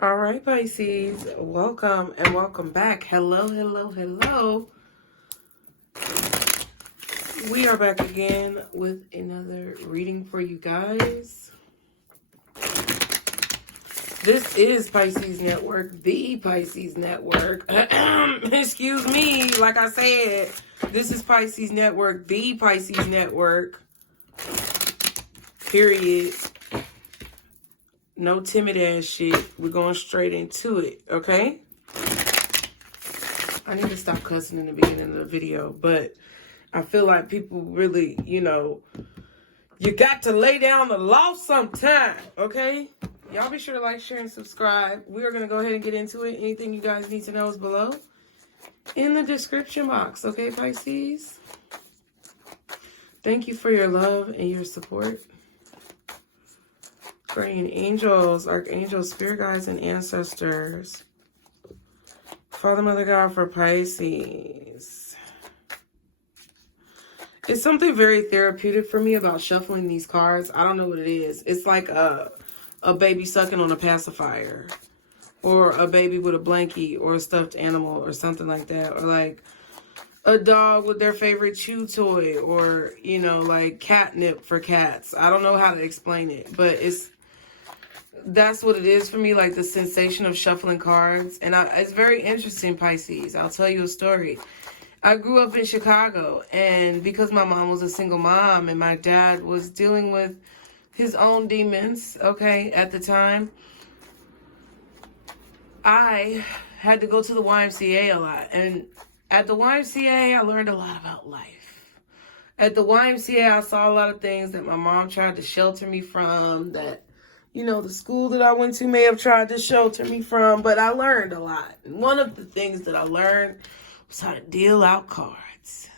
All right, Pisces, welcome and welcome back. Hello, hello, hello. We are back again with another reading for you guys. This is Pisces Network, the Pisces Network. Excuse me, like I said, this is Pisces Network, the Pisces Network. Period. No timid ass shit. We're going straight into it, okay? I need to stop cussing in the beginning of the video, but I feel like people really, you got to lay down the law sometime, okay? Y'all be sure to like, share, and subscribe. We are going to go ahead and get into it. Anything you guys need to know is below in the description box, okay, Pisces? Thank you for your love and your support. Guardian angels, archangels, spirit guides, and ancestors. Father, Mother, God for Pisces. It's something very therapeutic for me about shuffling these cards. I don't know what it is. It's like a baby sucking on a pacifier, or a baby with a blankie, or a stuffed animal, or something like that, or like a dog with their favorite chew toy, or like catnip for cats. I don't know how to explain it, but that's what it is for me, like the sensation of shuffling cards. And it's very interesting, Pisces. I'll tell you a story. I grew up in Chicago, and because my mom was a single mom and my dad was dealing with his own demons, okay, at the time, I had to go to the YMCA a lot. And at the YMCA, I learned a lot about life. At the YMCA, I saw a lot of things that my mom tried to shelter me from, that the school that I went to may have tried to shelter me from, but I learned a lot. And one of the things that I learned was how to deal out cards.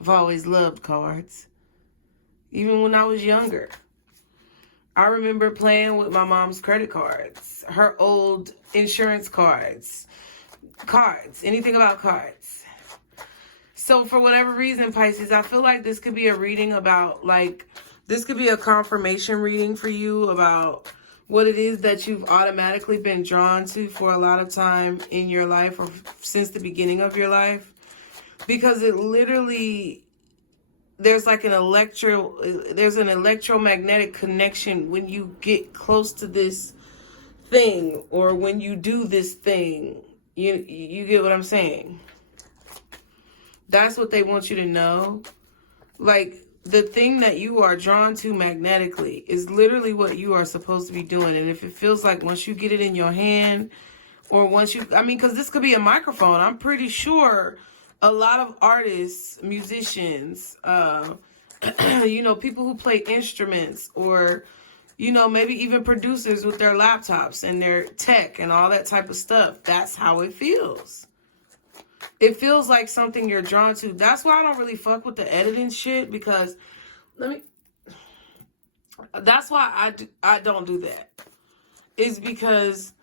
I've always loved cards, even when I was younger. I remember playing with my mom's credit cards, her old insurance cards, anything about cards. So for whatever reason, Pisces, I feel like this could be a reading about, this could be a confirmation reading for you about what it is that you've automatically been drawn to for a lot of time in your life, or since the beginning of your life. Because it literally, there's an electromagnetic connection when you get close to this thing, or when you do this thing. You get what I'm saying? That's what they want you to know. The thing that you are drawn to magnetically is literally what you are supposed to be doing. And if it feels like once you get it in your hand, or once because this could be a microphone. I'm pretty sure a lot of artists, musicians, people who play instruments, or, maybe even producers with their laptops and their tech and all that type of stuff. That's how it feels. It feels like something you're drawn to. That's why I don't really fuck with the editing shit, because that's why I don't do that. Is because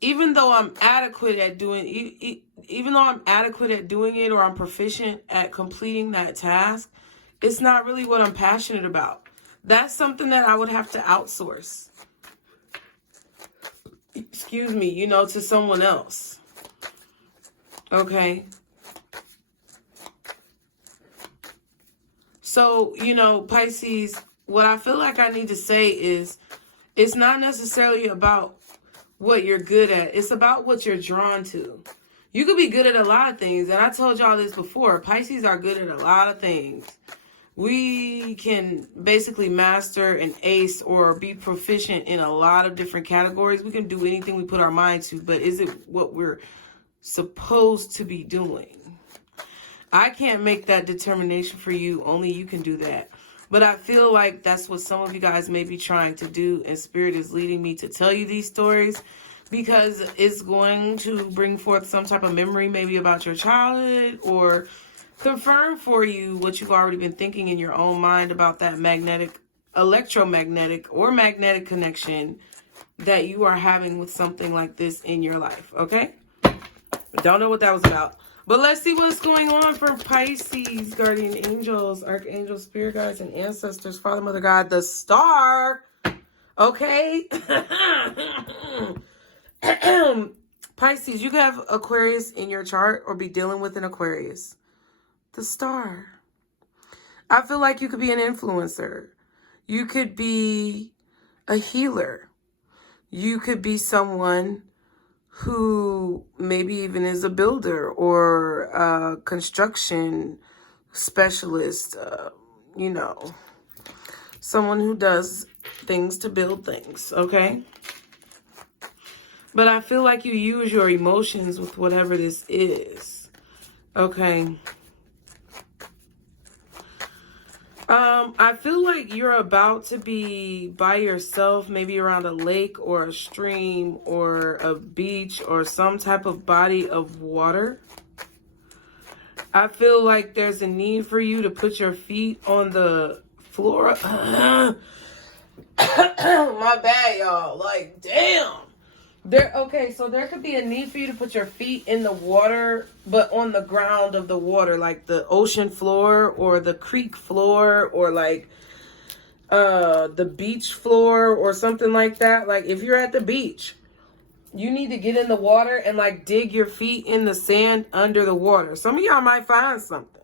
even though I'm adequate at doing it, or I'm proficient at completing that task, it's not really what I'm passionate about. That's something that I would have to outsource. Excuse me, to someone else. Okay. So, Pisces, what I feel like I need to say is, it's not necessarily about what you're good at. It's about what you're drawn to. You could be good at a lot of things. And I told y'all this before. Pisces are good at a lot of things. We can basically master and ace or be proficient in a lot of different categories. We can do anything we put our mind to. But is it what we're supposed to be doing? I can't make that determination for you. Only you can do that. But I feel like that's what some of you guys may be trying to do, and Spirit is leading me to tell you these stories, because it's going to bring forth some type of memory, maybe about your childhood, or confirm for you what you've already been thinking in your own mind about that electromagnetic or magnetic connection that you are having with something like this in your life, okay? Don't know what that was about. But let's see what's going on for Pisces, guardian angels, archangels, spirit guides, and ancestors, Father, Mother, God, the star. Okay? Pisces, you could have Aquarius in your chart or be dealing with an Aquarius. The star. I feel like you could be an influencer. You could be a healer. You could be someone who maybe even is a builder or a construction specialist, you know, someone who does things to build things, okay? But I feel like you use your emotions with whatever this is, okay? I feel like you're about to be by yourself, maybe around a lake or a stream or a beach or some type of body of water. I feel like there's a need for you to put your feet on the floor. My bad, y'all. Like, damn. Okay, so there could be a need for you to put your feet in the water, but on the ground of the water, like the ocean floor or the creek floor or like the beach floor or something like that. Like if you're at the beach, you need to get in the water and like dig your feet in the sand under the water. Some of y'all might find something.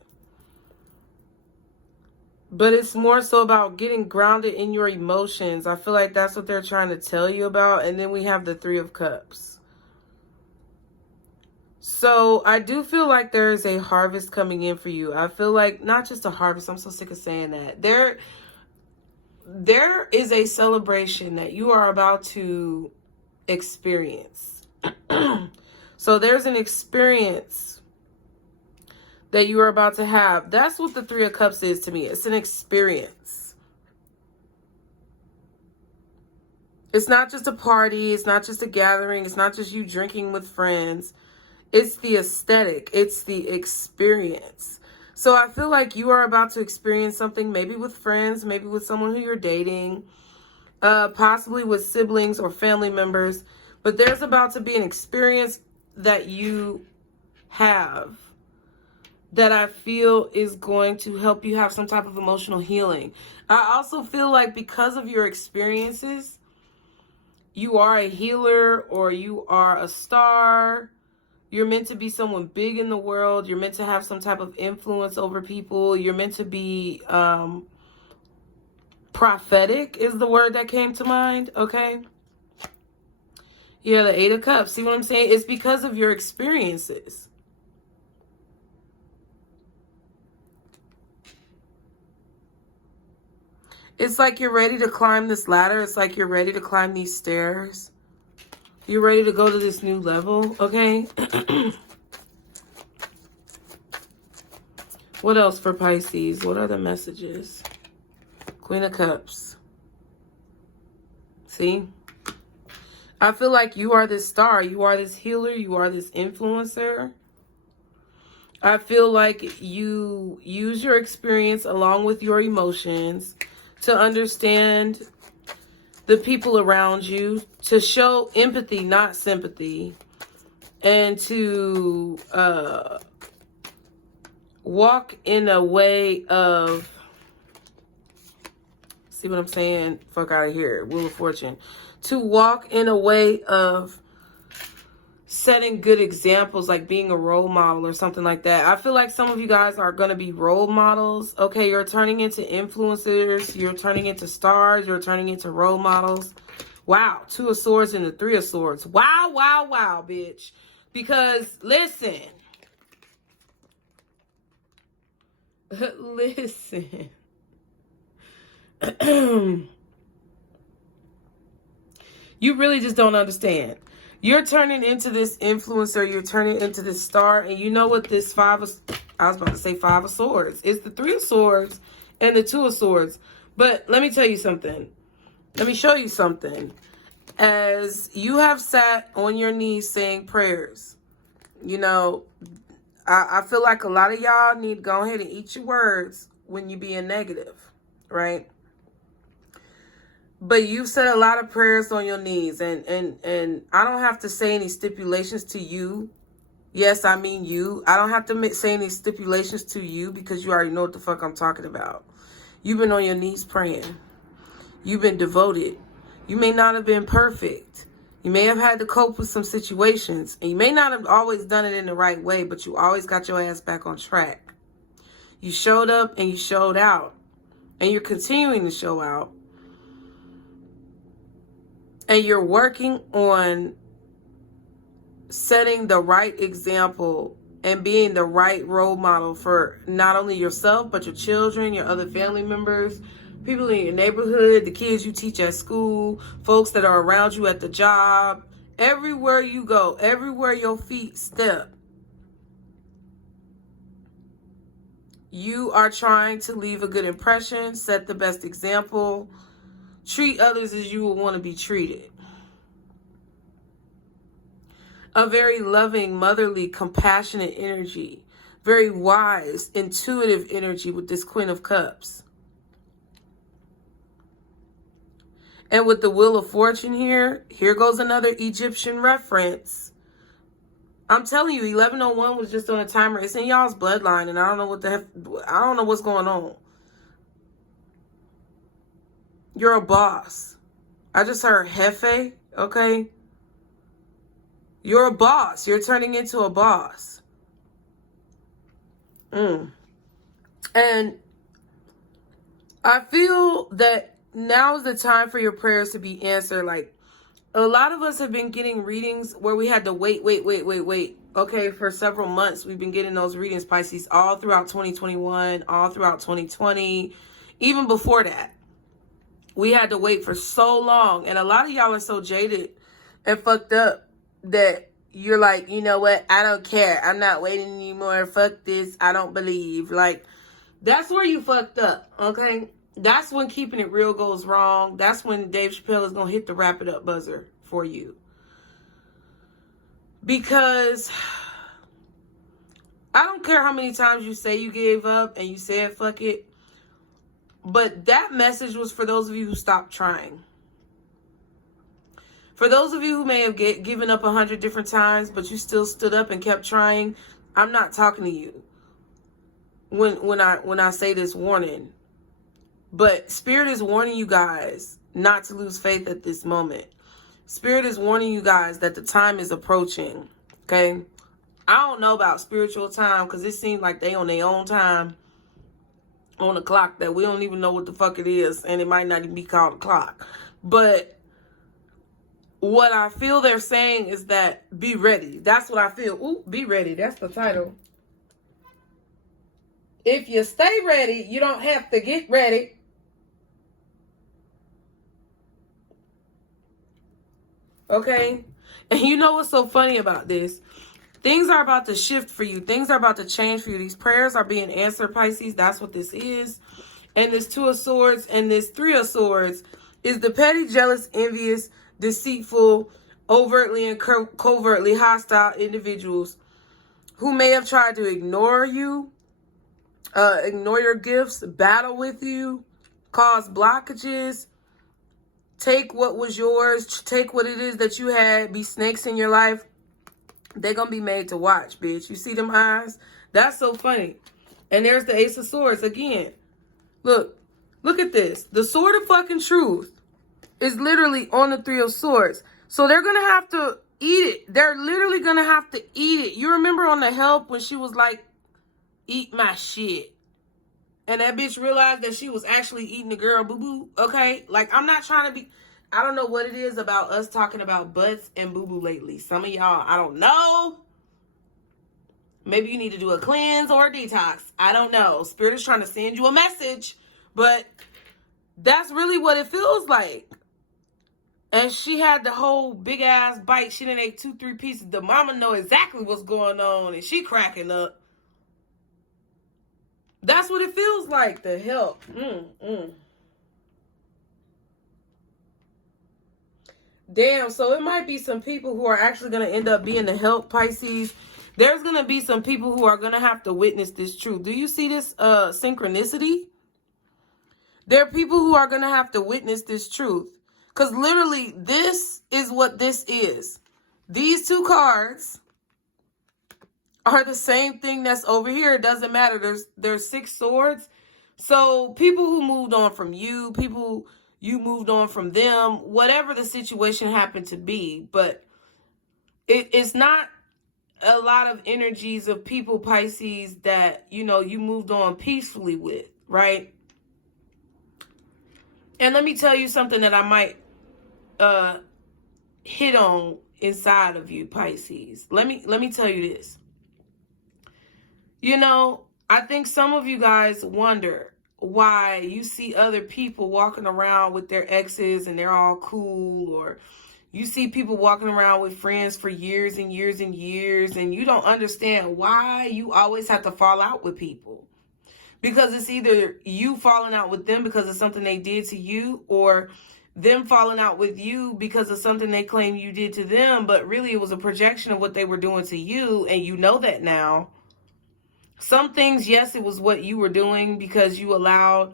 But it's more so about getting grounded in your emotions. I feel like that's what they're trying to tell you about. And then we have the Three of Cups. So I do feel like there is a harvest coming in for you. I feel like not just a harvest. I'm so sick of saying that. There is a celebration that you are about to experience. So there's an experience that you are about to have. That's what the Three of Cups is to me. It's an experience. It's not just a party. It's not just a gathering. It's not just you drinking with friends. It's the aesthetic. It's the experience. So I feel like you are about to experience something, maybe with friends, maybe with someone who you're dating, possibly with siblings or family members. But there's about to be an experience that you have that I feel is going to help you have some type of emotional healing. I also feel like because of your experiences, you are a healer or you are a star. You're meant to be someone big in the world. You're meant to have some type of influence over people. You're meant to be prophetic is the word that came to mind, okay? Yeah, the Eight of Cups. See what I'm saying? It's because of your experiences. It's like you're ready to climb this ladder. It's like you're ready to climb these stairs. You're ready to go to this new level, okay? What else for Pisces? What are the messages? Queen of Cups. See? I feel like you are this star. You are this healer. You are this influencer. I feel like you use your experience along with your emotions to understand the people around you, to show empathy, not sympathy, and to walk in a way of, see what I'm saying? Fuck out of here. Wheel of Fortune. To walk in a way of setting good examples, like being a role model or something like that. I feel like some of you guys are going to be role models. Okay, you're turning into influencers. You're turning into stars. You're turning into role models. Wow, Two of Swords and the Three of Swords. Wow, wow, wow, bitch. Because, listen. Listen. You really just don't understand. You're turning into this influencer. You're turning into this star. And you know what this Five of Swords. It's the Three of Swords and the Two of Swords. But let me tell you something. Let me show you something. As you have sat on your knees saying prayers, you know, I feel like a lot of y'all need to go ahead and eat your words when you being negative, right? But you've said a lot of prayers on your knees, and I don't have to say any stipulations to you. Yes, I mean you. I don't have to say any stipulations to you because you already know what the fuck I'm talking about. You've been on your knees praying. You've been devoted. You may not have been perfect. You may have had to cope with some situations, and you may not have always done it in the right way, but you always got your ass back on track. You showed up and you showed out, and you're continuing to show out, and you're working on setting the right example and being the right role model for not only yourself, but your children, your other family members, people in your neighborhood, the kids you teach at school, folks that are around you at the job, everywhere you go, everywhere your feet step. You are trying to leave a good impression, set the best example, treat others as you would want to be treated. A very loving, motherly, compassionate energy, very wise, intuitive energy with this Queen of Cups. And with the Wheel of Fortune here goes another Egyptian reference. I'm telling you, 1101 was just on a timer. It's in y'all's bloodline, and I don't know what the heck, I don't know what's going on. You're a boss. I just heard Jefe, okay? You're a boss. You're turning into a boss. And I feel that now is the time for your prayers to be answered. Like, a lot of us have been getting readings where we had to wait. Okay, for several months, we've been getting those readings, Pisces, all throughout 2021, all throughout 2020, even before that. We had to wait for so long. And a lot of y'all are so jaded and fucked up that you're like, you know what? I don't care. I'm not waiting anymore. Fuck this. I don't believe. Like, that's where you fucked up, okay? That's when keeping it real goes wrong. That's when Dave Chappelle is going to hit the wrap it up buzzer for you. Because I don't care how many times you say you gave up and you said fuck it. But that message was for those of you who stopped trying. For those of you who may have given up 100 different times, but you still stood up and kept trying, I'm not talking to you when I say this warning. But Spirit is warning you guys not to lose faith at this moment. Spirit is warning you guys that the time is approaching, okay? I don't know about spiritual time because it seems like they on their own time on the clock that we don't even know what the fuck it is, and it might not even be called a clock. But what I feel they're saying is that be ready. That's what I feel. Ooh, be ready. That's the title. If you stay ready, you don't have to get ready. Okay? And you know what's so funny about this? Things are about to shift for you. Things are about to change for you. These prayers are being answered, Pisces. That's what this is. And this Two of Swords and this Three of Swords is the petty, jealous, envious, deceitful, overtly and covertly hostile individuals who may have tried to ignore you, ignore your gifts, battle with you, cause blockages, take what was yours, take what it is that you had, be snakes in your life. They're going to be made to watch, bitch. You see them eyes? That's so funny. And there's the Ace of Swords again. Look at this. The Sword of fucking Truth is literally on the Three of Swords. So they're going to have to eat it. They're literally going to have to eat it. You remember on The Help when she was like, eat my shit. And that bitch realized that she was actually eating the girl boo-boo. Okay? Like, I'm not trying to be... I don't know what it is about us talking about butts and boo-boo lately. Some of y'all, I don't know. Maybe you need to do a cleanse or a detox. I don't know. Spirit is trying to send you a message. But that's really what it feels like. And she had the whole big-ass bite. She done ate 2-3 pieces. The mama know exactly what's going on. And she cracking up. That's what it feels like. The Help. Damn, so it might be some people who are actually going to end up being the Help, Pisces. There's going to be some people who are going to have to witness this truth. Do you see this synchronicity? There are people who are going to have to witness this truth. Because literally, this is what this is. These two cards are the same thing that's over here. It doesn't matter. There's 6 swords. So people who moved on from you, people you moved on from them, whatever the situation happened to be. But it's not a lot of energies of people, Pisces, that, you know, you moved on peacefully with, right? And let me tell you something that I might hit on inside of you, Pisces. Let me tell you this. You know, I think some of you guys wonder why you see other people walking around with their exes and they're all cool, or you see people walking around with friends for years and years and years, and you don't understand why you always have to fall out with people. Because it's either you falling out with them because of something they did to you, or them falling out with you because of something they claim you did to them, but really it was a projection of what they were doing to you, and you know that now. Some things, yes, it was what you were doing because you allowed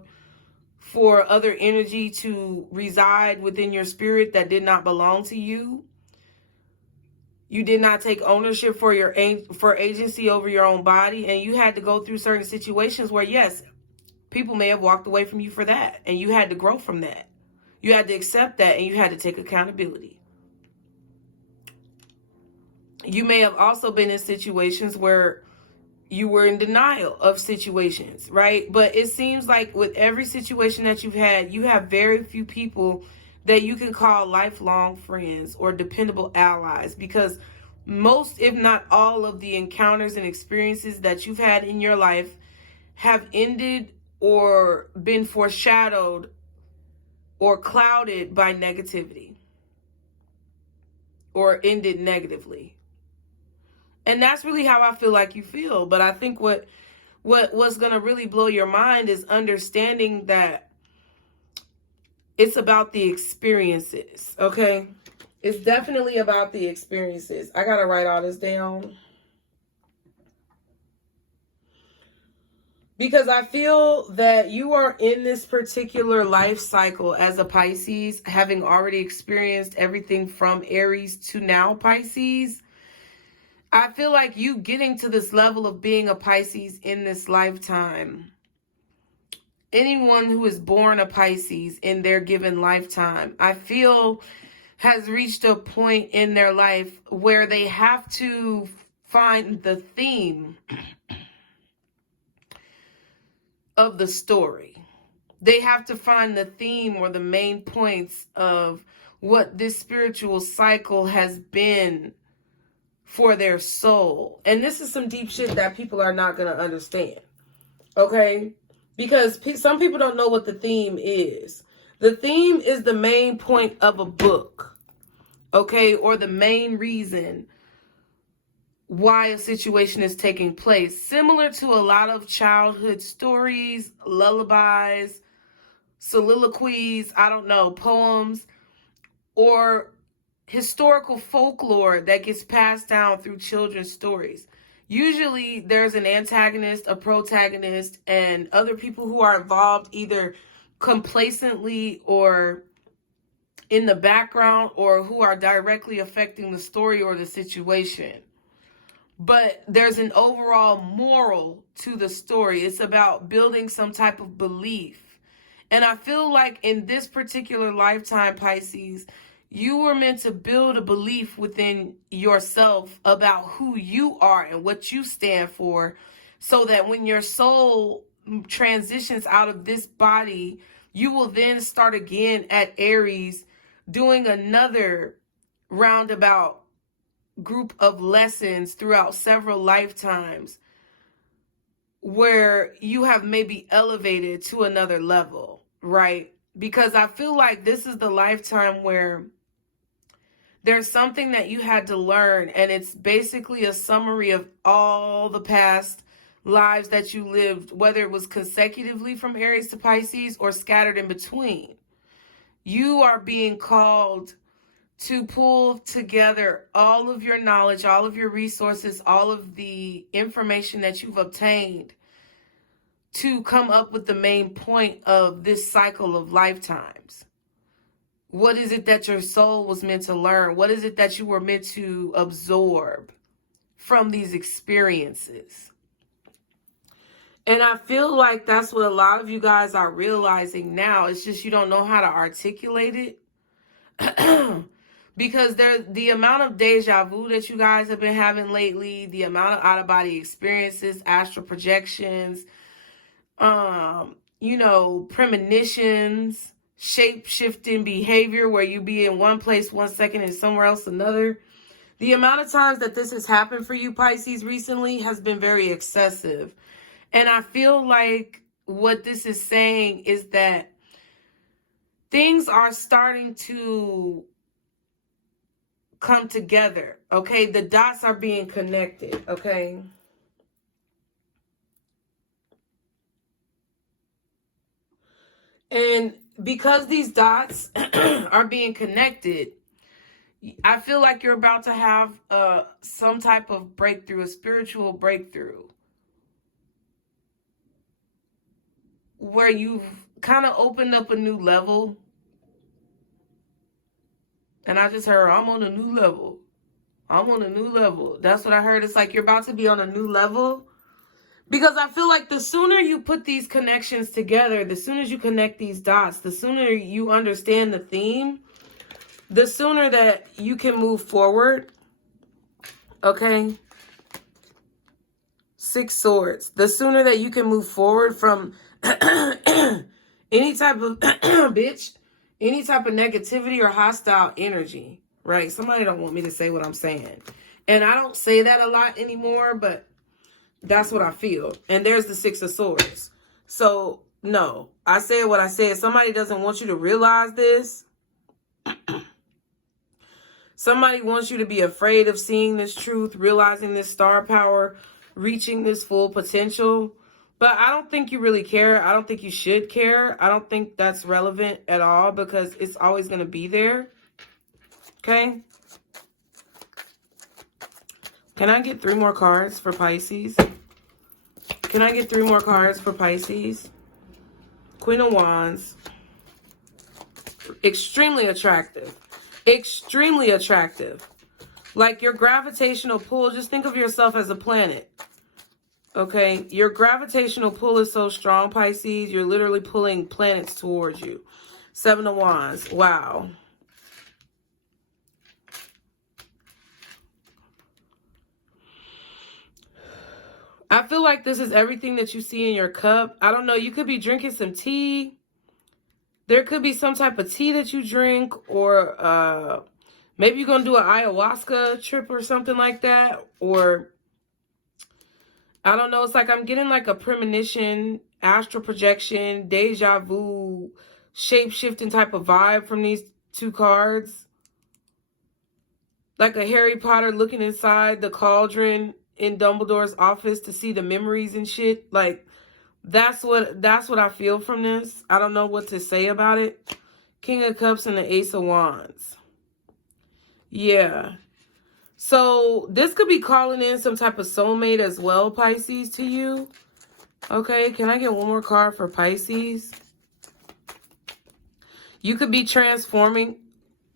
for other energy to reside within your spirit that did not belong to you. You did not take ownership for agency over your own body, and you had to go through certain situations where, yes, people may have walked away from you for that, and you had to grow from that. You had to accept that, and you had to take accountability. You may have also been in situations where you were in denial of situations, right? But it seems like with every situation that you've had, you have very few people that you can call lifelong friends or dependable allies, because most, if not all, of the encounters and experiences that you've had in your life have ended or been foreshadowed or clouded by negativity or ended negatively. And that's really how I feel like you feel. But I think what's going to really blow your mind is understanding that it's about the experiences, okay? It's definitely about the experiences. I got to write all this down, because I feel that you are in this particular life cycle as a Pisces, having already experienced everything from Aries to now Pisces. I feel like you getting to this level of being a Pisces in this lifetime. Anyone who is born a Pisces in their given lifetime, I feel, has reached a point in their life where they have to find the theme of the story. They have to find the theme or the main points of what this spiritual cycle has been for their soul. And this is some deep shit that people are not going to understand, okay? Because some people don't know what the theme is. The theme is the main point of a book, okay? Or the main reason why a situation is taking place. Similar to a lot of childhood stories, lullabies, soliloquies, I don't know, poems, or historical folklore that gets passed down through children's stories. Usually there's an antagonist, a protagonist, and other people who are involved either complacently or in the background, or who are directly affecting the story or the situation. But there's an overall moral to the story. It's about building some type of belief. And I feel like in this particular lifetime, Pisces, you were meant to build a belief within yourself about who you are and what you stand for, so that when your soul transitions out of this body, you will then start again at Aries, doing another roundabout group of lessons throughout several lifetimes, where you have maybe elevated to another level, right? Because I feel like this is the lifetime where there's something that you had to learn, and it's basically a summary of all the past lives that you lived, whether it was consecutively from Aries to Pisces or scattered in between. You are being called to pull together all of your knowledge, all of your resources, all of the information that you've obtained to come up with the main point of this cycle of lifetimes. What is it that your soul was meant to learn? What is it that you were meant to absorb from these experiences? And I feel like that's what a lot of you guys are realizing now. It's just you don't know how to articulate it. Because the amount of deja vu that you guys have been having lately, the amount of out-of-body experiences, astral projections, you know, premonitions, shape-shifting behavior where you be in one place 1 second and somewhere else another. The amount of times that this has happened for you, Pisces, recently has been very excessive. And I feel like what this is saying is that things are starting to come together, okay? The dots are being connected, okay? And because these dots are being connected, I feel like you're about to have some type of breakthrough, a spiritual breakthrough, where you've kind of opened up a new level. And I just heard, I'm on a new level. I'm on a new level. That's what I heard. It's like you're about to be on a new level. Because I feel like the sooner you put these connections together, the sooner you connect these dots, the sooner you understand the theme, the sooner that you can move forward. Okay? 6 swords. The sooner that you can move forward from any type of bitch, any type of negativity or hostile energy, right? Somebody don't want me to say what I'm saying. And I don't say that a lot anymore, but that's what I feel. And there's the 6 of swords. So, no, I said what I said. Somebody doesn't want you to realize this. Somebody wants you to be afraid of seeing this truth, realizing this star power, reaching this full potential. But I don't think you really care. I don't think you should care. I don't think that's relevant at all because it's always going to be there. Okay? Can I get 3 more cards for Pisces? Can I get 3 more cards for Pisces? Queen of Wands. Extremely attractive. Extremely attractive. Like your gravitational pull, just think of yourself as a planet. Okay, your gravitational pull is so strong, Pisces. You're literally pulling planets towards you. 7 of Wands. Wow. I feel like this is everything that you see in your cup. I don't know. You could be drinking some tea. There could be some type of tea that you drink. Or maybe you're going to do an ayahuasca trip or something like that. Or I don't know. It's like I'm getting like a premonition, astral projection, deja vu, shape-shifting type of vibe from these 2 cards. Like a Harry Potter looking inside the cauldron in Dumbledore's office to see the memories and shit. Like, that's what I feel from this. I don't know what to say about it. King of Cups and the Ace of Wands. Yeah. So this could be calling in some type of soulmate as well, Pisces, to you. Okay, can I get 1 more card for Pisces? You could be transforming.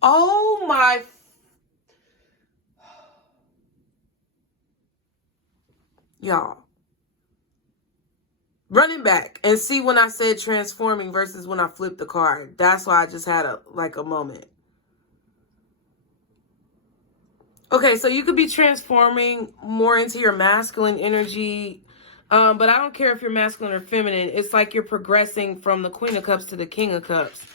Oh my. Y'all. Running back and see when I said transforming versus when I flipped the card. That's why I just had a moment. Okay, so you could be transforming more into your masculine energy. But I don't care if you're masculine or feminine. It's like you're progressing from the Queen of Cups to the King of Cups.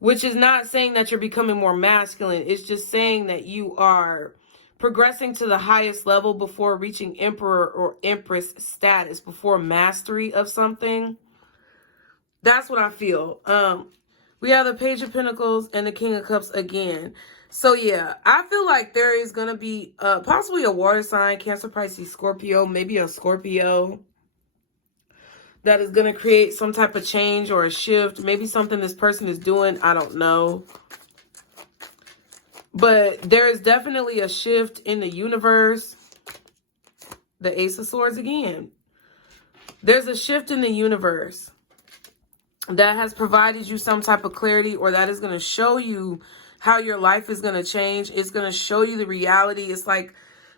Which is not saying that you're becoming more masculine. It's just saying that you are progressing to the highest level before reaching Emperor or Empress status. Before mastery of something. That's what I feel. We have the Page of Pentacles and the King of Cups again. So, yeah, I feel like there is going to be possibly a water sign, Cancer, Pisces, Scorpio, maybe a Scorpio that is going to create some type of change or a shift. Maybe something this person is doing. I don't know. But there is definitely a shift in the universe. The Ace of Swords again. There's a shift in the universe that has provided you some type of clarity, or that is going to show you how your life is going to change. It's going to show you the reality. It's like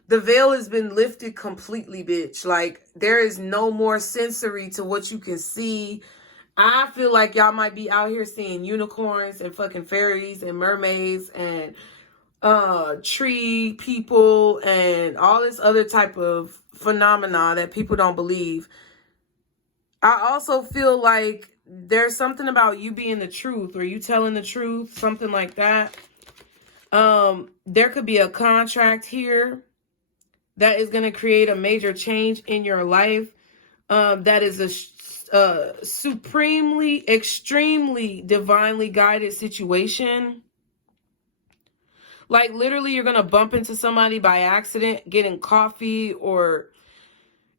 The veil has been lifted completely, bitch. Like, there is no more sensory to what you can see. I feel like y'all might be out here seeing unicorns and fucking fairies and mermaids and tree people and all this other type of phenomena that people don't believe. I also feel like there's something about you being the truth, or you telling the truth, something like that. There could be a contract here that is going to create a major change in your life. That is a supremely, extremely divinely guided situation. Like, literally, you're going to bump into somebody by accident, getting coffee, or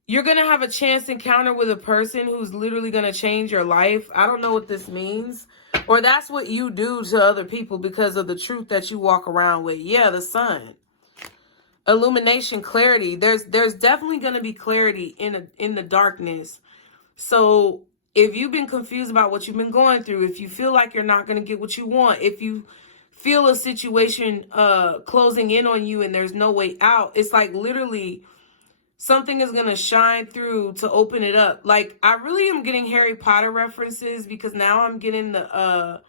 you're going to have a chance encounter with a person who's literally going to change your life. I don't know what this means. Or that's what you do to other people because of the truth that you walk around with. Yeah, the sun. Illumination, clarity. There's definitely going to be clarity in the darkness. So if you've been confused about what you've been going through, if you feel like you're not going to get what you want, if you feel a situation closing in on you and there's no way out, it's like literally something is going to shine through to open it up. Like, I really am getting Harry Potter references because now I'm getting the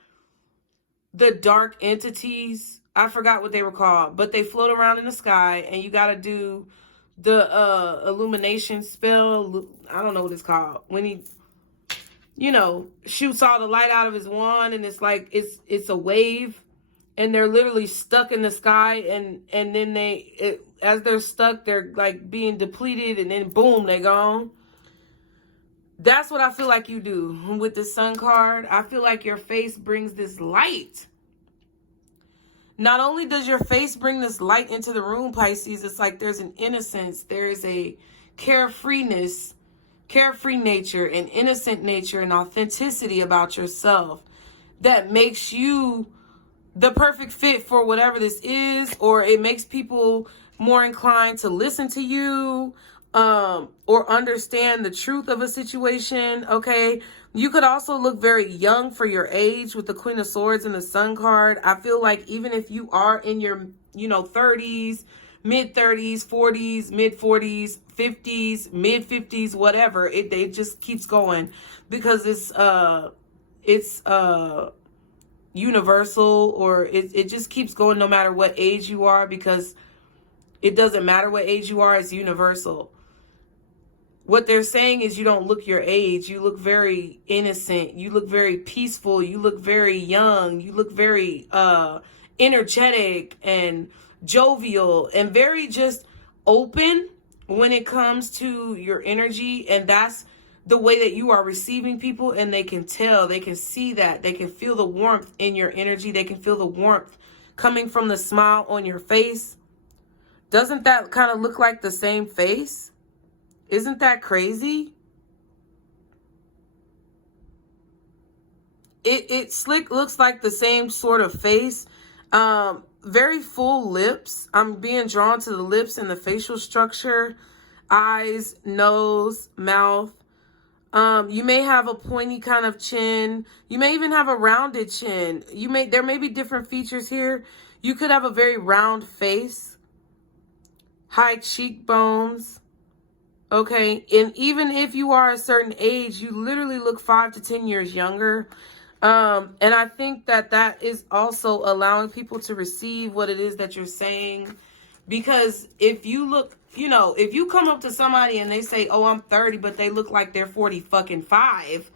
dark entities. I forgot what they were called, but they float around in the sky and you got to do the illumination spell. I don't know what it's called. When he, you know, shoots all the light out of his wand and it's like, it's a wave. And they're literally stuck in the sky, and then as they're stuck, they're like being depleted, and then boom, they gone. That's what I feel like you do with the Sun card. I feel like your face brings this light. Not only does your face bring this light into the room, Pisces, it's like there's an innocence, there is a carefreeness, carefree nature, an innocent nature, and authenticity about yourself that makes you the perfect fit for whatever this is, or it makes people more inclined to listen to you, or understand the truth of a situation. Okay. You could also look very young for your age with the Queen of Swords and the Sun card. I feel like even if you are in your, 30s, mid 30s, 40s, mid 40s, 50s, mid 50s, whatever, it just keeps going because it's universal, or it just keeps going no matter what age you are, because it doesn't matter what age you are, it's universal. What they're saying is you don't look your age. You look very innocent. You look very peaceful. You look very young. You look very energetic and jovial and very just open when it comes to your energy. And that's the way that you are receiving people, and they can tell, they can see that, they can feel the warmth in your energy. They can feel the warmth coming from the smile on your face. Doesn't that kind of look like the same face? Isn't that crazy? It slick looks like the same sort of face. Very full lips. I'm being drawn to the lips and the facial structure, eyes, nose, mouth. You may have a pointy kind of chin. You may even have a rounded chin. There may be different features here. You could have a very round face, high cheekbones. Okay. And even if you are a certain age, you literally look 5 to 10 years younger. And I think that is also allowing people to receive what it is that you're saying. Because if you look, if you come up to somebody and they say, oh, I'm 30, but they look like they're 45,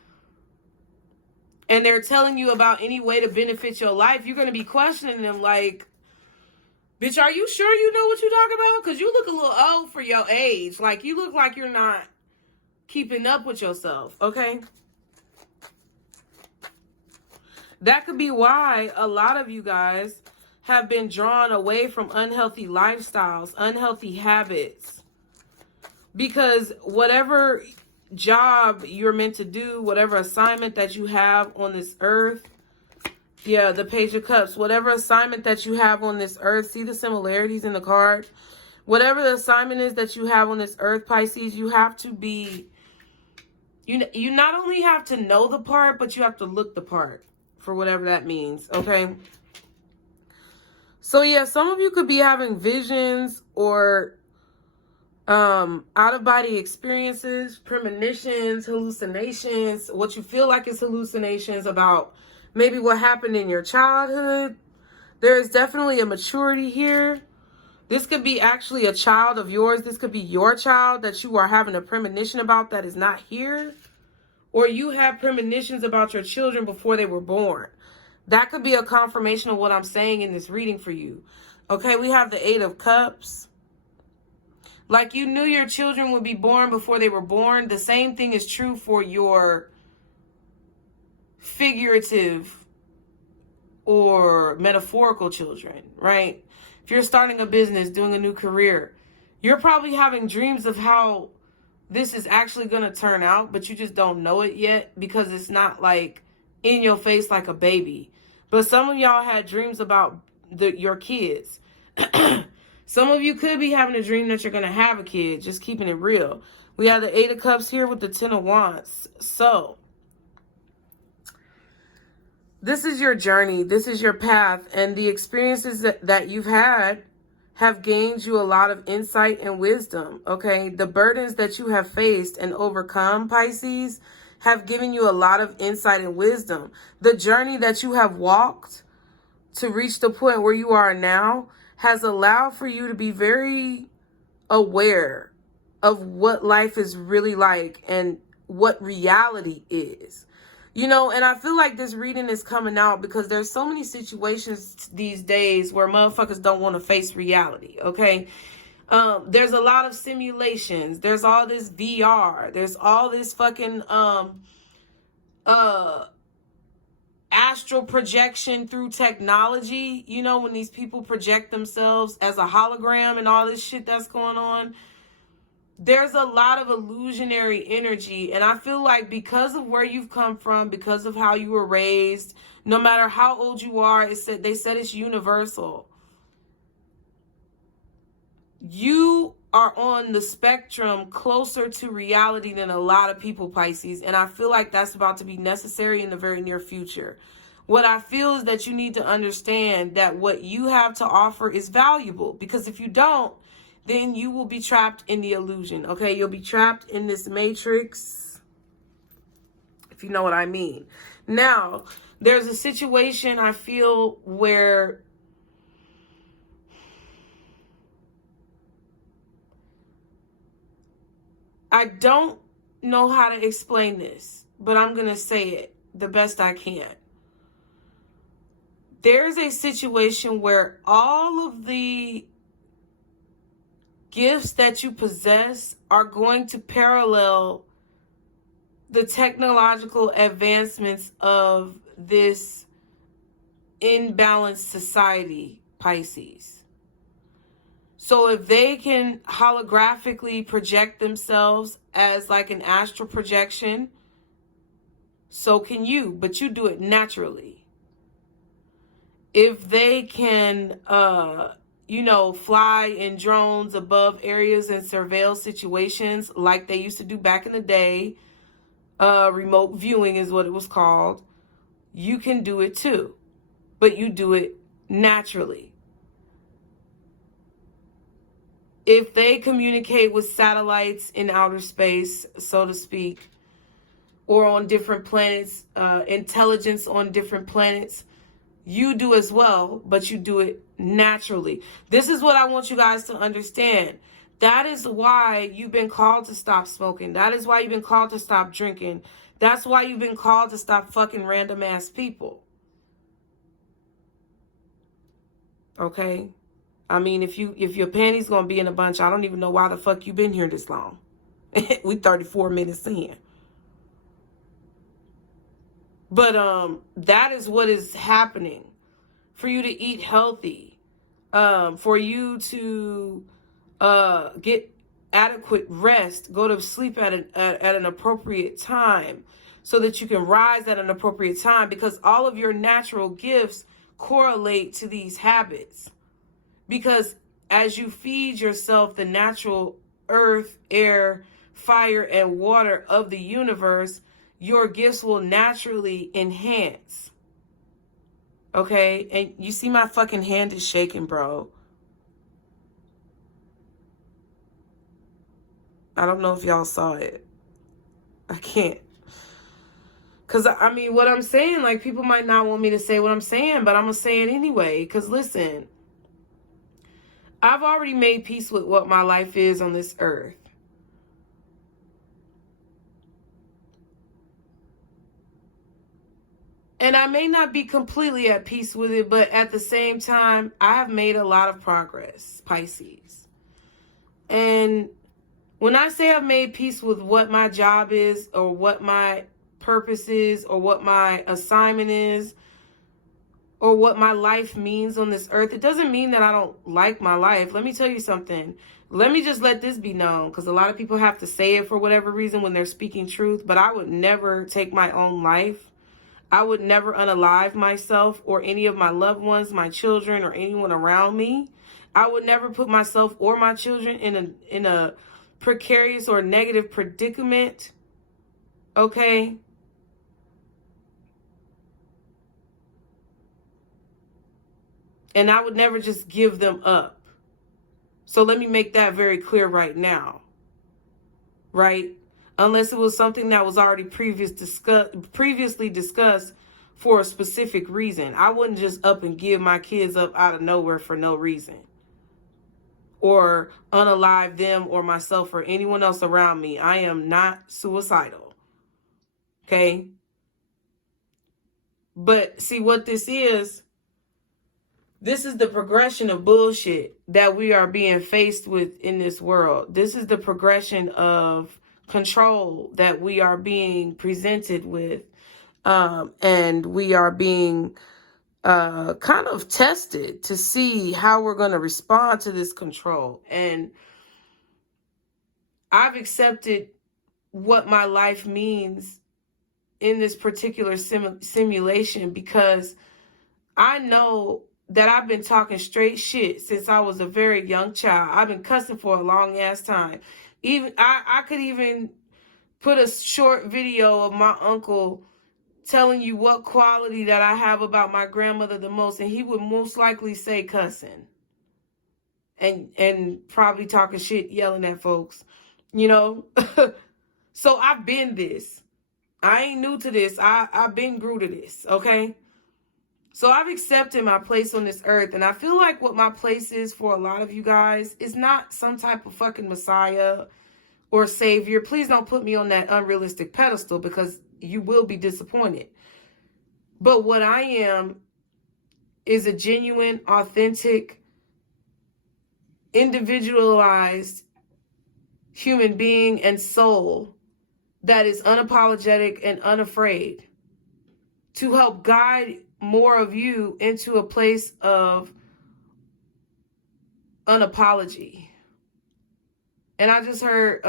and they're telling you about any way to benefit your life, you're going to be questioning them like, bitch, are you sure you know what you're talking about? Because you look a little old for your age. Like, you look like you're not keeping up with yourself, okay? That could be why a lot of you guys have been drawn away from unhealthy lifestyles, unhealthy habits. Because whatever job you're meant to do, whatever assignment that you have on this earth, yeah, the Page of Cups, whatever assignment that you have on this earth, see the similarities in the card? Whatever the assignment is that you have on this earth, Pisces, you have to be, you not only have to know the part, but you have to look the part, for whatever that means, okay? So yeah, some of you could be having visions or Out-of-body experiences, premonitions, hallucinations, what you feel like is hallucinations about maybe what happened in your childhood. There is definitely a maturity here. This could be actually a child of yours. This could be your child that you are having a premonition about that is not here. Or you have premonitions about your children before they were born. That could be a confirmation of what I'm saying in this reading for you. Okay, we have the Eight of Cups. Like you knew your children would be born before they were born. The same thing is true for your figurative or metaphorical children, right? If you're starting a business, doing a new career, you're probably having dreams of how this is actually going to turn out, but you just don't know it yet because it's not like in your face like a baby. But some of y'all had dreams about your kids. Some of you could be having a dream that you're going to have a kid, just keeping it real. We have the Eight of Cups here with the Ten of Wands. So, this is your journey. This is your path. And the experiences that you've had have gained you a lot of insight and wisdom, okay? The burdens that you have faced and overcome, Pisces, have given you a lot of insight and wisdom. The journey that you have walked to reach the point where you are now has allowed for you to be very aware of what life is really like and what reality is. You know, and I feel like this reading is coming out because there's so many situations these days where motherfuckers don't want to face reality, okay? There's a lot of simulations. There's all this VR. There's all this fucking astral projection through technology. You know, when these people project themselves as a hologram and all this shit that's going on. There's a lot of illusionary energy, and I feel like because of where you've come from, because of how you were raised, no matter how old you are, they said it's universal. You are on the spectrum closer to reality than a lot of people, Pisces, and I feel like that's about to be necessary in the very near future. What I feel is that you need to understand that what you have to offer is valuable, because if you don't, then you will be trapped in the illusion, okay? You'll be trapped in this matrix, if you know what I mean. Now, there's a situation I feel where I don't know how to explain this, but I'm going to say it the best I can. There's a situation where all of the gifts that you possess are going to parallel the technological advancements of this imbalanced society, Pisces. So if they can holographically project themselves as like an astral projection, so can you, but you do it naturally. If they can, fly in drones above areas and surveil situations like they used to do back in the day, remote viewing is what it was called, you can do it too, but you do it naturally. If they communicate with satellites in outer space, so to speak, or on different planets, intelligence on different planets, you do as well, but you do it naturally. This is what I want you guys to understand. That is why you've been called to stop smoking. That is why you've been called to stop drinking. That's why you've been called to stop fucking random ass people. Okay? I mean, if your panties gonna be in a bunch, I don't even know why the fuck you been here this long. We 34 minutes in. But that is what is happening. For you to eat healthy, for you to get adequate rest, go to sleep at an appropriate time, so that you can rise at an appropriate time, because all of your natural gifts correlate to these habits. Because as you feed yourself the natural earth, air, fire, and water of the universe, your gifts will naturally enhance. Okay? And you see my fucking hand is shaking, bro. I don't know if y'all saw it. I can't. Because, I mean, what I'm saying, like, people might not want me to say what I'm saying, but I'm going to say it anyway. Because, listen, I've already made peace with what my life is on this earth. And I may not be completely at peace with it, but at the same time, I have made a lot of progress, Pisces. And when I say I've made peace with what my job is, or what my purpose is, or what my assignment is, or what my life means on this earth, it doesn't mean that I don't like my life. Let me tell you something. Let me just let this be known, because a lot of people have to say it for whatever reason when they're speaking truth, but I would never take my own life. I would never unalive myself or any of my loved ones, my children, or anyone around me. I would never put myself or my children in a precarious or negative predicament. Okay? And I would never just give them up. So let me make that very clear right now. Right? Unless it was something that was already previously discussed for a specific reason. I wouldn't just up and give my kids up out of nowhere for no reason. Or unalive them or myself or anyone else around me. I am not suicidal. Okay? But see what this is the progression of bullshit that we are being faced with in this world. This is the progression of control that we are being presented with. And we are being kind of tested to see how we're going to respond to this control. And I've accepted what my life means in this particular simulation, because I know that I've been talking straight shit since I was a very young child. I've been cussing for a long ass time. Even I could even put a short video of my uncle telling you what quality that I have about my grandmother the most, and he would most likely say cussing. And probably talking shit, yelling at folks. You know? So I've been this. I ain't new to this. I've been grew to this, okay? So I've accepted my place on this earth, and I feel like what my place is for a lot of you guys is not some type of fucking messiah or savior. Please don't put me on that unrealistic pedestal, because you will be disappointed. But what I am is a genuine, authentic, individualized human being and soul that is unapologetic and unafraid to help guide more of you into a place of unapology. And I just heard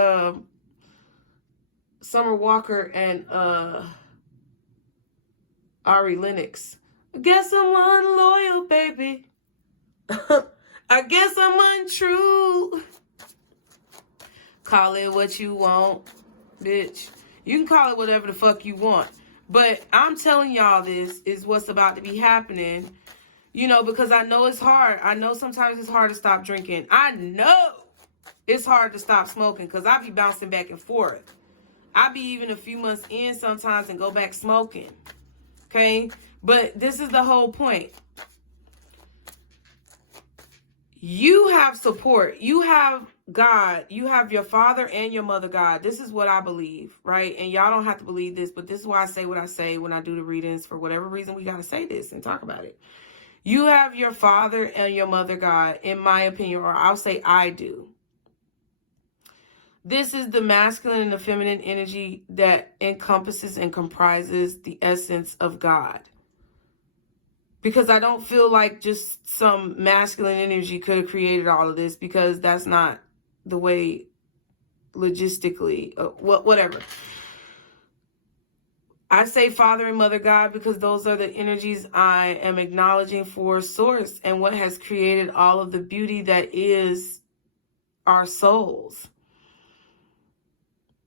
Summer Walker and Ari Lennox. I guess I'm unloyal, baby. I guess I'm untrue. Call it what you want, bitch. You can call it whatever the fuck you want. But I'm telling y'all, this is what's about to be happening. You know, because I know it's hard. I know sometimes it's hard to stop drinking. I know it's hard to stop smoking, because I be bouncing back and forth. I be even a few months in sometimes and go back smoking. Okay? But this is the whole point. You have support. You have God. You have your father and your mother God. This is what I believe, right? And y'all don't have to believe this, but this is why I say what I say when I do the readings. For whatever reason, we got to say this and talk about it. You have your father and your mother God, in my opinion, or I'll say I do. This is the masculine and the feminine energy that encompasses and comprises the essence of God. Because I don't feel like just some masculine energy could have created all of this, because that's not the way logistically, whatever. I say Father and Mother God because those are the energies I am acknowledging for source and what has created all of the beauty that is our souls.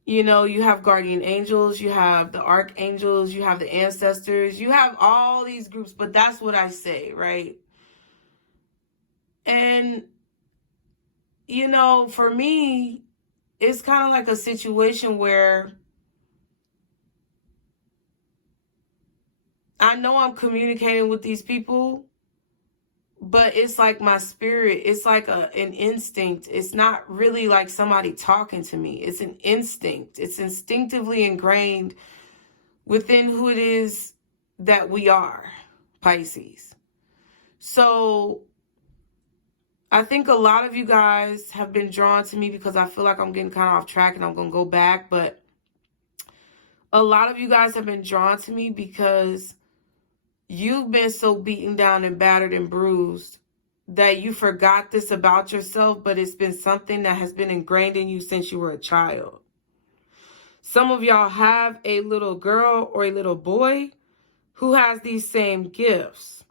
You know, you have guardian angels, you have the archangels, you have the ancestors, you have all these groups, but that's what I say, right? And, you know, for me, it's kind of like a situation where I know I'm communicating with these people, but it's like my spirit, it's like an instinct. It's not really like somebody talking to me. It's an instinct. It's instinctively ingrained within who it is that we are, Pisces. So I think a lot of you guys have been drawn to me because I feel like I'm getting kind of off track and I'm going to go back. But a lot of you guys have been drawn to me because you've been so beaten down and battered and bruised that you forgot this about yourself, but it's been something that has been ingrained in you since you were a child. Some of y'all have a little girl or a little boy who has these same gifts,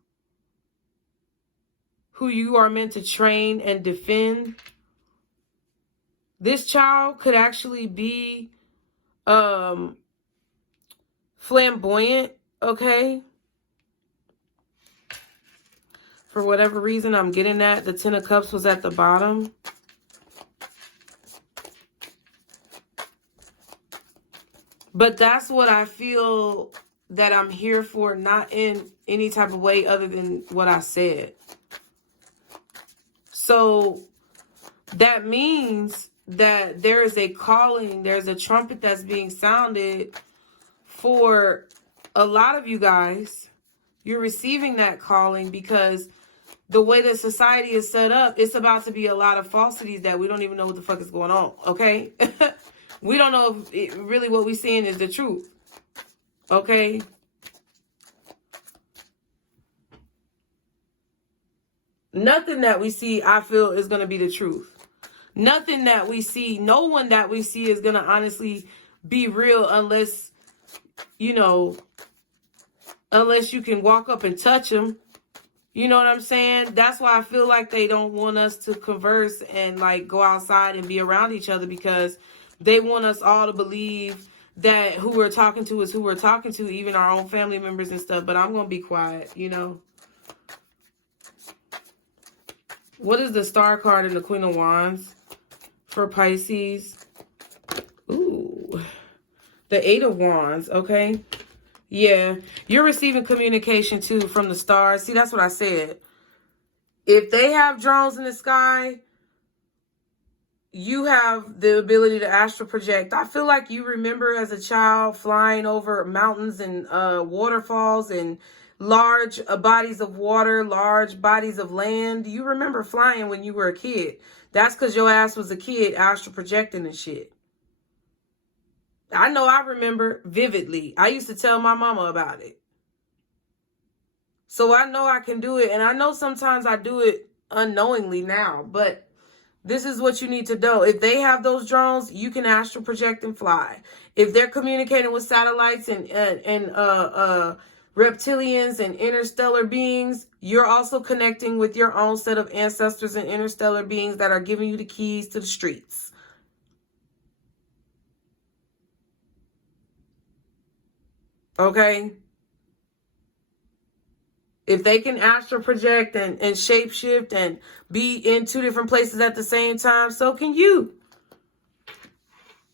who you are meant to train and defend. This child could actually be flamboyant, okay? For whatever reason, I'm getting that. The Ten of Cups was at the bottom. But that's what I feel that I'm here for, not in any type of way other than what I said. So that means that there is a calling, there's a trumpet that's being sounded for a lot of you guys. You're receiving that calling because the way that society is set up, it's about to be a lot of falsities that we don't even know what the fuck is going on, okay? We don't know if really what we're seeing is the truth, okay? Nothing that we see, I feel, is going to be the truth. Nothing that we see, no one that we see is going to honestly be real unless, you know, unless you can walk up and touch them. You know what I'm saying? That's why I feel like they don't want us to converse and like go outside and be around each other, because they want us all to believe that who we're talking to is who we're talking to, even our own family members and stuff. But I'm going to be quiet, you know. What is the Star card and the Queen of Wands for Pisces? Ooh, the Eight of Wands, okay. Yeah, you're receiving communication too from the stars. See, that's what I said. If they have drones in the sky, you have the ability to astral project. I feel like you remember as a child flying over mountains and waterfalls and large bodies of water, large bodies of land. You remember flying when you were a kid. That's because your ass was a kid astral projecting and shit. I know I remember vividly. I used to tell my mama about it. So I know I can do it. And I know sometimes I do it unknowingly now. But this is what you need to know. If they have those drones, you can astral project and fly. If they're communicating with satellites and reptilians and interstellar beings, you're also connecting with your own set of ancestors and interstellar beings that are giving you the keys to the streets. Okay? If they can astral project and shapeshift and be in two different places at the same time, so can you.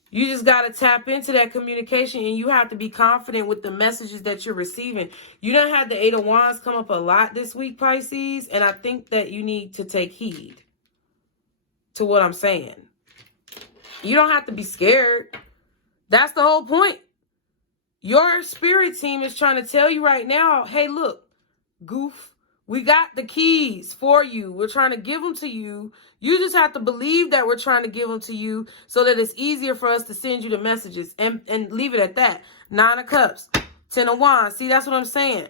You just got to tap into that communication, and you have to be confident with the messages that you're receiving. You done had the Eight of Wands come up a lot this week, Pisces, and I think that you need to take heed to what I'm saying. You don't have to be scared. That's the whole point. Your spirit team is trying to tell you right now, hey, look, goof, we got the keys for you. We're trying to give them to you. You just have to believe that we're trying to give them to you so that it's easier for us to send you the messages, and leave it at that. Nine of Cups, Ten of Wands. See, that's what I'm saying.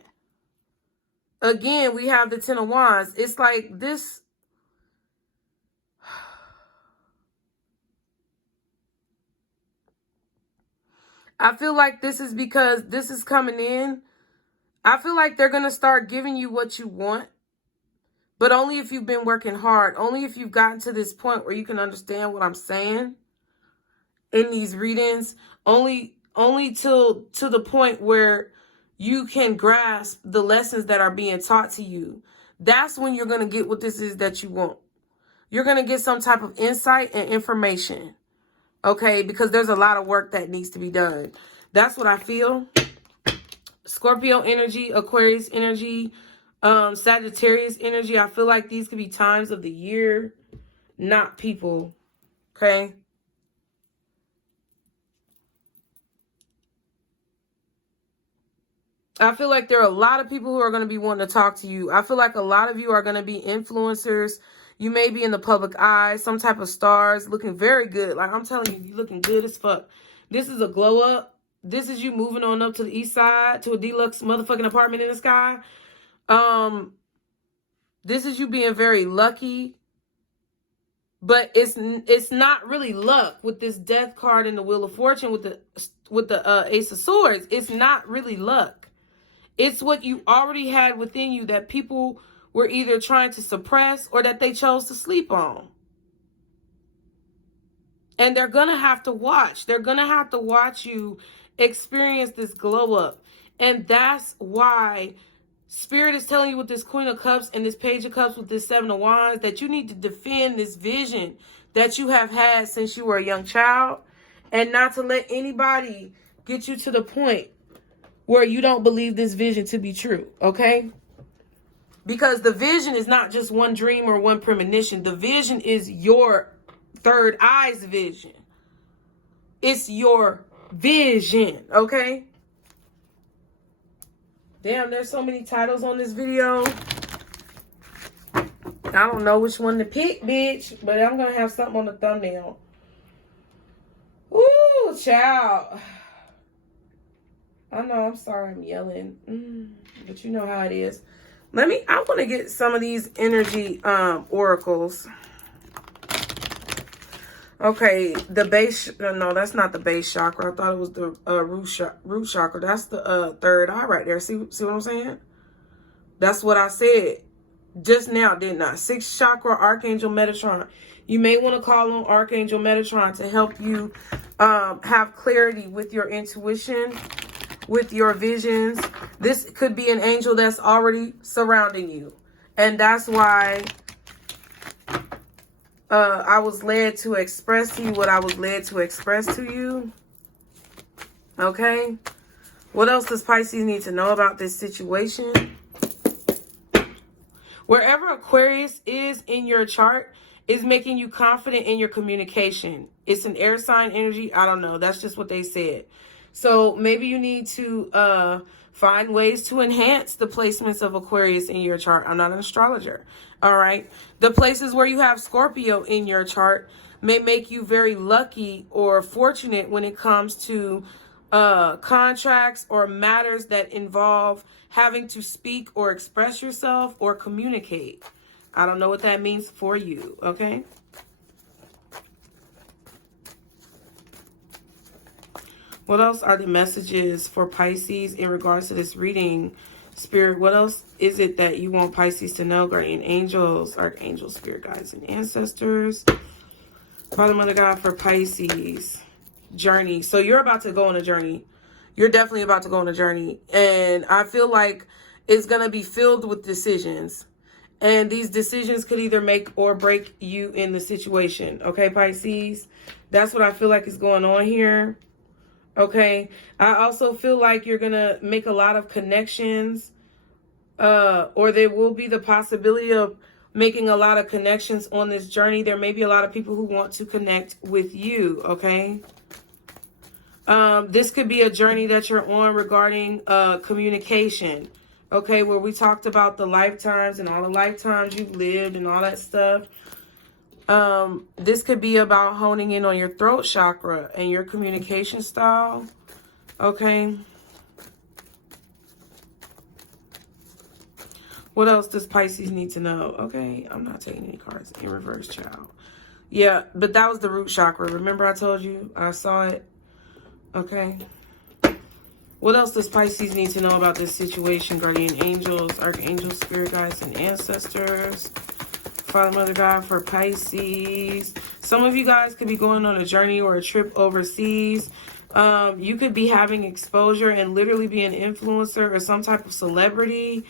Again, we have the Ten of Wands. It's like this. I feel like this is because this is coming in. I feel like they're going to start giving you what you want, but only if you've been working hard. Only if you've gotten to this point where you can understand what I'm saying in these readings. Only to the point where you can grasp the lessons that are being taught to you. That's when you're going to get what this is that you want. You're going to get some type of insight and information. Okay, because there's a lot of work that needs to be done. That's what I feel. Scorpio energy, Aquarius energy, Sagittarius energy. I feel like these could be times of the year, not people. Okay. I feel like there are a lot of people who are going to be wanting to talk to you. I feel like a lot of you are going to be influencers. You may be in the public eye, some type of stars, looking very good. Like I'm telling you, you're looking good as fuck. This is a glow up. This is you moving on up to the east side to a deluxe motherfucking apartment in the sky. This is you being very lucky. But it's not really luck with this death card and the Wheel of Fortune with the Ace of Swords. It's not really luck. It's what you already had within you that people were either trying to suppress or that they chose to sleep on. And they're going to have to watch. They're going to have to watch you experience this glow up. And that's why Spirit is telling you with this Queen of Cups and this Page of Cups with this Seven of Wands that you need to defend this vision that you have had since you were a young child, and not to let anybody get you to the point where you don't believe this vision to be true, okay? Because the vision is not just one dream or one premonition. The vision is your third eye's vision. It's your vision, okay? Damn, there's so many titles on this video. I don't know which one to pick, bitch, but I'm going to have something on the thumbnail. Ooh, child. I know, I'm sorry I'm yelling, but you know how it is. I want to get some of these energy oracles. Okay, the base, no, that's not the base chakra. I thought it was the root chakra. That's the third eye right there. See what I'm saying? That's what I said just now, didn't I? Sixth chakra, Archangel Metatron. You may want to call on Archangel Metatron to help you have clarity with your intuition, with your visions. This could be an angel that's already surrounding you. And that's why I was led to express to you what I was led to express to you. Okay? What else does Pisces need to know about this situation? Wherever Aquarius is in your chart is making you confident in your communication. It's an air sign energy. I don't know. That's just what they said. So maybe you need to find ways to enhance the placements of Aquarius in your chart. I'm not an astrologer. All right. The places where you have Scorpio in your chart may make you very lucky or fortunate when it comes to contracts or matters that involve having to speak or express yourself or communicate. I don't know what that means for you. Okay. What else are the messages for Pisces in regards to this reading? Spirit, what else is it that you want Pisces to know? Guardian angels, archangels, spirit guides, and ancestors. Father, Mother, God, for Pisces. Journey. So you're about to go on a journey. You're definitely about to go on a journey. And I feel like it's going to be filled with decisions. And these decisions could either make or break you in the situation. Okay, Pisces? That's what I feel like is going on here. Okay, I also feel like you're going to make a lot of connections, or there will be the possibility of making a lot of connections on this journey. There may be a lot of people who want to connect with you, okay? This could be a journey that you're on regarding communication, okay, where we talked about the lifetimes and all the lifetimes you've lived and all that stuff. This could be about honing in on your throat chakra and your communication style. Okay. What else does Pisces need to know? Okay. I'm not taking any cards in reverse, child. Yeah, but that was the root chakra. Remember I told you? I saw it. Okay. What else does Pisces need to know about this situation? Guardian angels, archangels, spirit guides, and ancestors. Father, Mother, God, for Pisces. Some of you guys could be going on a journey or a trip overseas. You could be having exposure and literally be an influencer or some type of celebrity.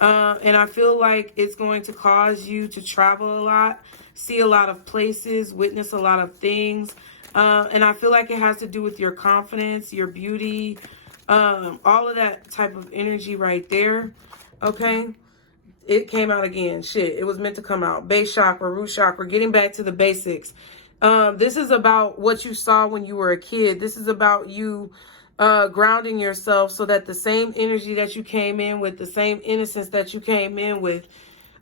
And I feel like it's going to cause you to travel a lot, see a lot of places, witness a lot of things. And I feel like it has to do with your confidence, your beauty, all of that type of energy right there. Okay. It came out again. Shit, it was meant to come out. Base chakra, root chakra, getting back to the basics. This is about what you saw when you were a kid. This is about you grounding yourself so that the same energy that you came in with, the same innocence that you came in with,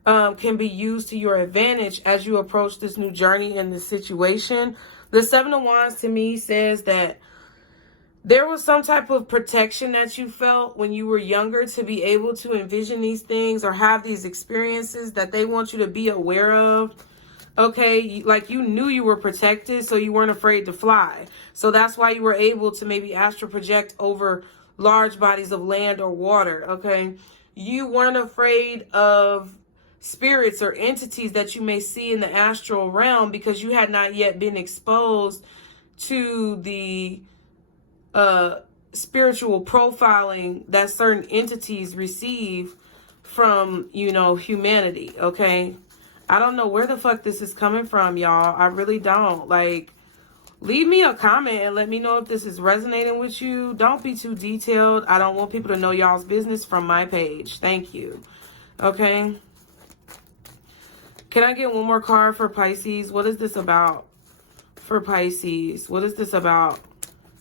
can be used to your advantage as you approach this new journey in this situation. The Seven of Wands to me says that there was some type of protection that you felt when you were younger to be able to envision these things or have these experiences that they want you to be aware of. Okay, like you knew you were protected, so you weren't afraid to fly. So that's why you were able to maybe astral project over large bodies of land or water. Okay, you weren't afraid of spirits or entities that you may see in the astral realm because you had not yet been exposed to the spiritual profiling that certain entities receive from, you know, humanity. Okay, I don't know where the fuck this is coming from, y'all. I really don't. Like, leave me a comment and let me know if this is resonating with you. Don't be too detailed. I don't want people to know y'all's business from my page. Thank you. Okay, can I get one more card for Pisces? What is this about for Pisces? What is this about?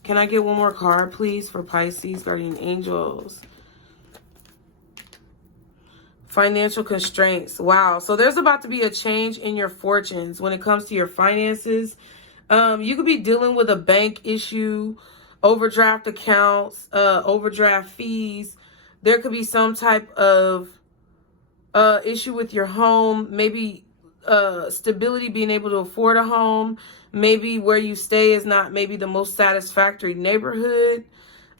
Can I get one more card, please, for Pisces, guardian angels? Financial constraints. Wow. So there's about to be a change in your fortunes when it comes to your finances. You could be dealing with a bank issue, overdraft accounts, overdraft fees. There could be some type of issue with your home, maybe stability, being able to afford a home. Maybe where you stay is not maybe the most satisfactory neighborhood.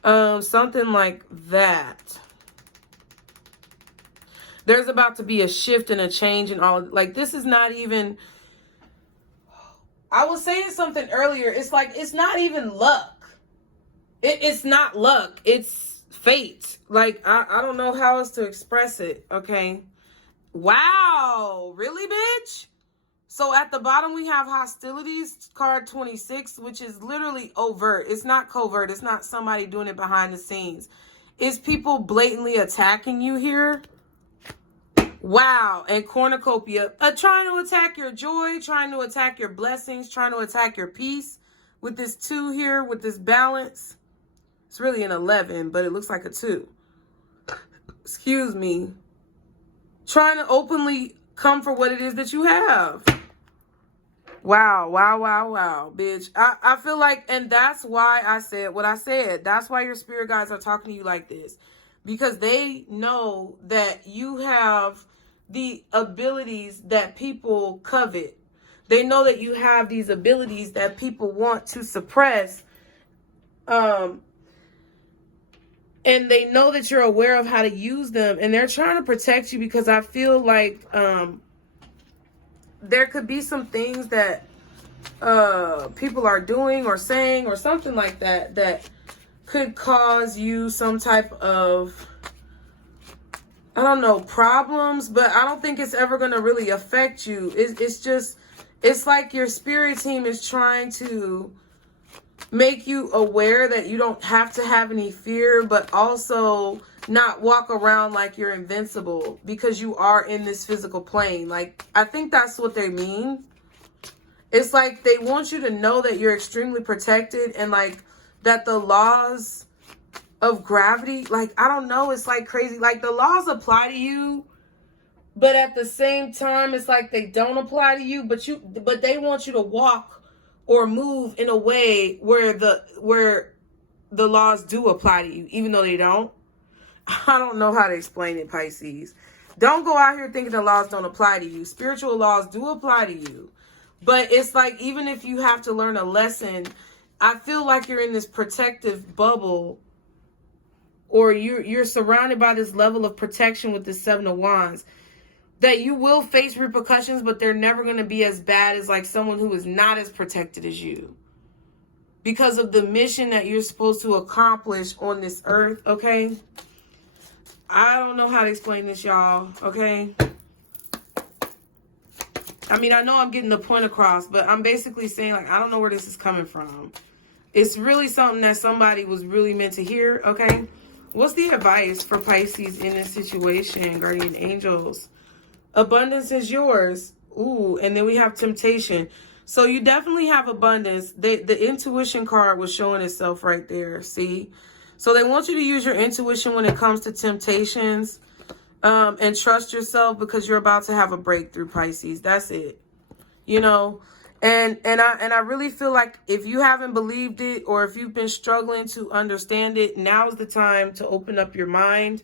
Something like that. There's about to be a shift and a change in all. Like, this is not even... I was saying something earlier. It's like, it's not even luck. It's not luck. It's fate. Like, I don't know how else to express it. Okay. Wow. Really, bitch? So at the bottom, we have hostilities, card 26, which is literally overt. It's not covert. It's not somebody doing it behind the scenes. It's people blatantly attacking you here. Wow. And cornucopia, trying to attack your joy, trying to attack your blessings, trying to attack your peace. With this 2 here, with this balance. It's really an 11, but it looks like a 2. Excuse me. Trying to openly come for what it is that you have. Wow, wow, wow, wow, bitch. I feel like, and that's why I said what I said. That's why your spirit guides are talking to you like this. Because they know that you have the abilities that people covet. They know that you have these abilities that people want to suppress. And they know that you're aware of how to use them. And they're trying to protect you because I feel like there could be some things that people are doing or saying or something like that that could cause you some type of, I don't know, problems. But I don't think it's ever going to really affect you. It's just, it's like your spirit team is trying to make you aware that you don't have to have any fear, but also not walk around like you're invincible because you are in this physical plane. Like, I think that's what they mean. It's like they want you to know that you're extremely protected and like that the laws of gravity, like, I don't know, it's like crazy. Like, the laws apply to you, but at the same time, it's like they don't apply to you, but they want you to walk or move in a way where the laws do apply to you, even though they don't. I don't know how to explain it, Pisces. Don't go out here thinking the laws don't apply to you. Spiritual laws do apply to you. But it's like, even if you have to learn a lesson, I feel like you're in this protective bubble, or you're surrounded by this level of protection with the Seven of Wands, that you will face repercussions, but they're never going to be as bad as like someone who is not as protected as you. Because of the mission that you're supposed to accomplish on this earth, okay? I don't know how to explain this, y'all, okay? I mean, I know I'm getting the point across, but I'm basically saying, like, I don't know where this is coming from. It's really something that somebody was really meant to hear, okay? What's the advice for Pisces in this situation, guardian angels? Abundance is yours. Ooh, and then we have temptation. So you definitely have abundance. The intuition card was showing itself right there, see? So they want you to use your intuition when it comes to temptations, and trust yourself, because you're about to have a breakthrough, Pisces. That's it. You know, and I really feel like if you haven't believed it, or if you've been struggling to understand it, now's the time to open up your mind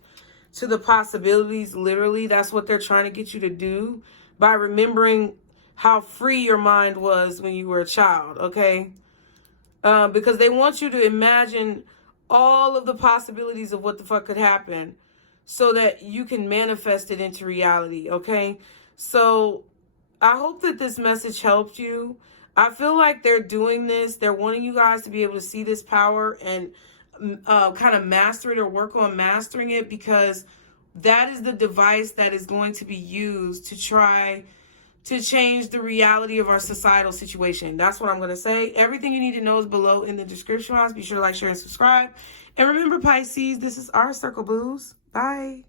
to the possibilities. Literally, that's what they're trying to get you to do by remembering how free your mind was when you were a child, okay? Because they want you to imagine all of the possibilities of what the fuck could happen so that you can manifest it into reality, okay? So I hope that this message helped you. I feel like they're doing this. They're wanting you guys to be able to see this power and kind of master it, or work on mastering it, because that is the device that is going to be used to try to change the reality of our societal situation. That's what I'm going to say. Everything you need to know is below in the description box. Be sure to like, share, and subscribe. And remember, Pisces, this is our circle, booze. Bye.